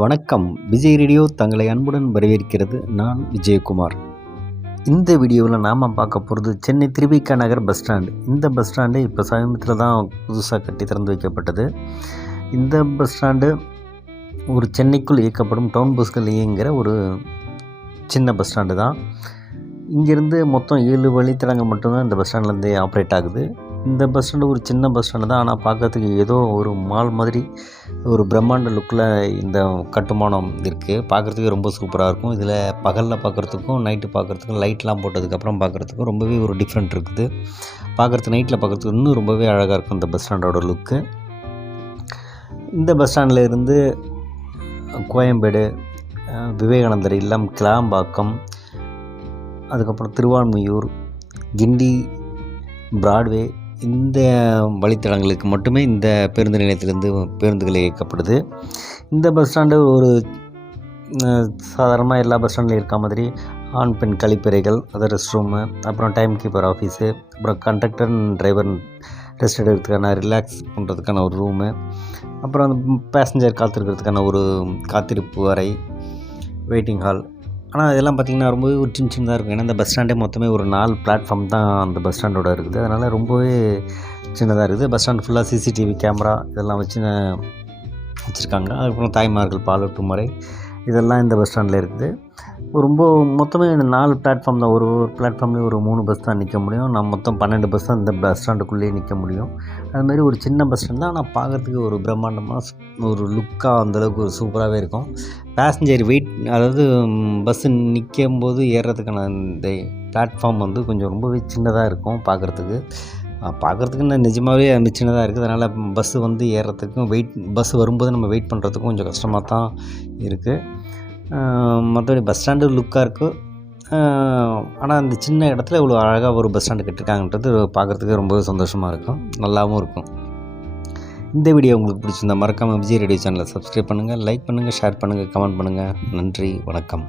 வணக்கம். விஜய் ரேடியோ தங்களை அன்புடன் வரவேற்கிறது நான் விஜயகுமார். இந்த வீடியோவில் நாம் பார்க்க போகிறது சென்னை திருவிக்கா நகர் பஸ் ஸ்டாண்டு. இந்த பஸ் ஸ்டாண்டு இப்போ சமீபத்தில் தான் புதுசாக கட்டி திறந்து வைக்கப்பட்டது. இந்த பஸ் ஸ்டாண்டு ஒரு சென்னைக்குள் இயக்கப்படும் டவுன் பஸ்கள் இயங்குகிற ஒரு சின்ன பஸ் ஸ்டாண்டு தான். இங்கேருந்து மொத்தம் ஏழு வழித்தடங்கள் மட்டும்தான் இந்த பஸ் ஸ்டாண்ட்லேருந்து ஆப்ரேட் ஆகுது. இந்த பஸ் ஸ்டாண்டு ஒரு சின்ன பஸ் ஸ்டாண்டு தான். ஆனால் பார்க்கறதுக்கு ஏதோ ஒரு மால் மாதிரி ஒரு பிரம்மாண்ட லுக்கில் இந்த கட்டுமானம் இருக்குது பார்க்குறதுக்கு ரொம்ப சூப்பராக இருக்கும். இதில் பகலில் பார்க்குறதுக்கும் நைட்டு பார்க்குறதுக்கும் லைட்லாம் போட்டதுக்கப்புறம் பார்க்குறதுக்கும் ரொம்பவே ஒரு டிஃப்ரெண்ட் இருக்குது. பார்க்குறதுக்கு நைட்டில் பார்க்குறதுக்கு இன்னும் ரொம்பவே அழகாக இருக்கும் இந்த பஸ் ஸ்டாண்டோட லுக்கு இந்த பஸ் ஸ்டாண்டில் இருந்து கோயம்பேடு விவேகானந்தர் இல்லம் கிளாம்பாக்கம் அதுக்கப்புறம் திருவான்மையூர் கிண்டி பிராட்வே இந்த வழித்தடங்களுக்கு மட்டுமே இந்த பேருந்து நிலையத்திலிருந்து பேருந்துகள் இயக்கப்படுது. இந்த பஸ் ஸ்டாண்டு ஒரு சாதாரணமாக எல்லா பஸ் ஸ்டாண்ட்லையும் இருக்க மாதிரி ஆண் பெண் கழிப்பறைகள் அது ரெஸ்ட் ரூமு அப்புறம் டைம் கீப்பர் ஆஃபீஸு அப்புறம் கண்டக்டர் டிரைவர் ரெஸ்ட் எடுக்கிறதுக்கான ரிலாக்ஸ் பண்ணுறதுக்கான ஒரு ரூமு அப்புறம் அந்த பேசஞ்சர் காத்திருக்கிறதுக்கான ஒரு காத்திருப்பு அறை வெயிட்டிங் ஹால் ஆனால் இதெல்லாம் பார்த்திங்கன்னா ரொம்பவே ஒரு சின்ன சின்னதாக இருக்கும். ஏன்னா இந்த பஸ் ஸ்டாண்டே மொத்தமே ஒரு நாலு பிளாட்ஃபார்ம் தான் அந்த பஸ் ஸ்டாண்டோட இருக்குது. அதனால் ரொம்பவே சின்னதாக இருக்குது. பஸ் ஸ்டாண்ட் ஃபுல்லாக சிசிடிவி கேமரா இதெல்லாம் வச்சு வச்சுருக்காங்க. அதுக்கப்புறம் தாய்மார்கள் பாலூட்டு முறை இதெல்லாம் இந்த பஸ் ஸ்டாண்டில் இருக்குது. ரொம்ப மொத்தமே நாலு பிளாட்ஃபார்ம் தான். ஒரு ஒரு பிளாட்ஃபார்ம்லேயும் ஒரு மூணு பஸ் தான் நிற்க முடியும். நான் மொத்தம் பன்னெண்டு பஸ் தான் இந்த பஸ் ஸ்டாண்டுக்குள்ளேயே நிற்க முடியும். அதுமாதிரி ஒரு சின்ன பஸ் ஸ்டாண்ட் தான். ஆனால் பார்க்குறதுக்கு ஒரு பிரம்மாண்டமாக ஒரு லுக்காக அந்தளவுக்கு ஒரு சூப்பராகவே இருக்கும். பேசஞ்சர் வெயிட் அதாவது பஸ்ஸு நிற்கும் போது ஏறுறதுக்கான இந்த பிளாட்ஃபார்ம் வந்து கொஞ்சம் ரொம்பவே சின்னதாக இருக்கும் பார்க்குறதுக்கு பார்க்குறதுக்கு நான் நிஜமாகவே அந்த சின்னதாக இருக்குது. அதனால் பஸ்ஸு வந்து ஏறுறதுக்கும் வெயிட் பஸ் வரும்போது நம்ம வெயிட் பண்ணுறதுக்கும் கொஞ்சம் கஷ்டமாக தான் இருக்குது மற்றபடி பஸ் ஸ்டாண்டு லுக்காக இருக்குது ஆனால் அந்த சின்ன இடத்துல இவ்வளோ அழகாக ஒரு பஸ் ஸ்டாண்டு கட்டிருக்காங்கன்றது பார்க்குறதுக்கு ரொம்பவே சந்தோஷமாக இருக்கும். நல்லாவும் இருக்கும். இந்த வீடியோ உங்களுக்கு பிடிச்சிருந்தா மறக்காமல் விஜய் ரேடியோ சேனலை சப்ஸ்கிரைப் பண்ணுங்கள் லைக் பண்ணுங்கள் ஷேர் பண்ணுங்கள் கமெண்ட் பண்ணுங்கள் நன்றி வணக்கம்.